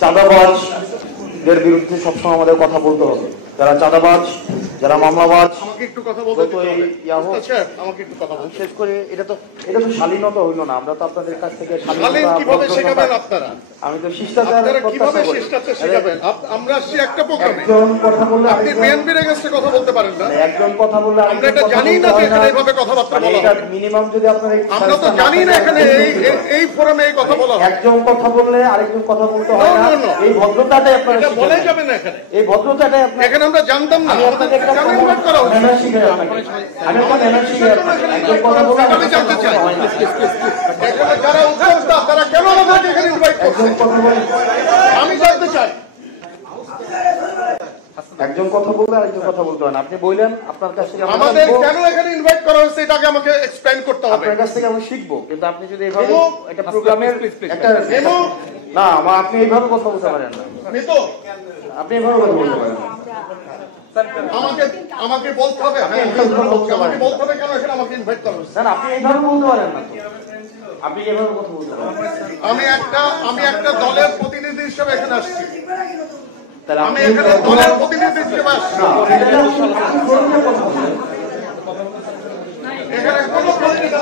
চাঁদাবাজদের বিরুদ্ধে সবসময় আমাদের কথা বলতে হবে। যারা চাঁদাবাজ, যারা মামলাবাজ, আমাকে একটু কথা বলতে আমাকে একটু কথা বলতে শেষ করে এটা তো শালীনতা হইল না। আমরা তো আপনাদের কাছ থেকে কিভাবে শেখাবেন আপনারা? আমি তো শিষ্টাচার কিভাবে শিষ্টাচার শেখাবেন? আমরা আসছি একটা প্রোগ্রামে, একজন কথা বললে আপনি বিএনপির এগেইনস্টে কথা বলতে পারেন না। একজন কথা বললে আমরা এটা জানি না যে এখানে এইভাবে কথাবার্তা বলা হয়। মিনিমাম যদি আপনারা আমরা তো জানি না এখানে এই ফোরামে এই কথা বলা হয়। একজন কথা বললে আরেকজন কথা বলতে হয় না। এই ভদ্রতাটাই আপনারা এটা বলাই যাবে না এখানে। এই ভদ্রতাটাই আপনারা এখানে আমরা জানতাম না। আপনাদের একটা ইনভাইট করা হচ্ছে। ম্যানার শিখে আপনাকে। আমি একটা ম্যানার শিখে একজন কথা বললে আমি জানতে চাই এখানে যারা উদ্যোক্তা তারা কেন আমাদেরকে এখানে ইনভাইট করছে? একজন কথা বলে আমি জানতে চাই। একজন কথা বললে আরেকজন কথা বলতে হয় না। আপনি বললেন আপনার কাছ থেকে আমাদের কেন এখানে ইনভাইট করা হয়েছে এটাকে আমাকে এক্সপ্লেইন করতে হবে। আপনার কাছ থেকে আমি শিখবো, কিন্তু আপনি যদি এইভাবে একটা প্রোগ্রামের একটা না আপনি এইভাবে কথা বলতে পারেন না। আপনি এইভাবে কথা বলতে পারেন না। আমাকে বলতে হবে, আমাকে বলতে হবে কেন এখানে আমাকে ইনভাইট করা হয়েছে। না আপনি এইভাবে বলতে পারেন না। আপনি এইভাবে কথা বলতে পারেন। আমি একটা দলের প্রতিনিধি হিসেবে এখানে আসছি। তাহলে আমি এখানে দলের প্রতিনিধি হিসেবে আসছি। এখানে কোনো প্রতিনিধি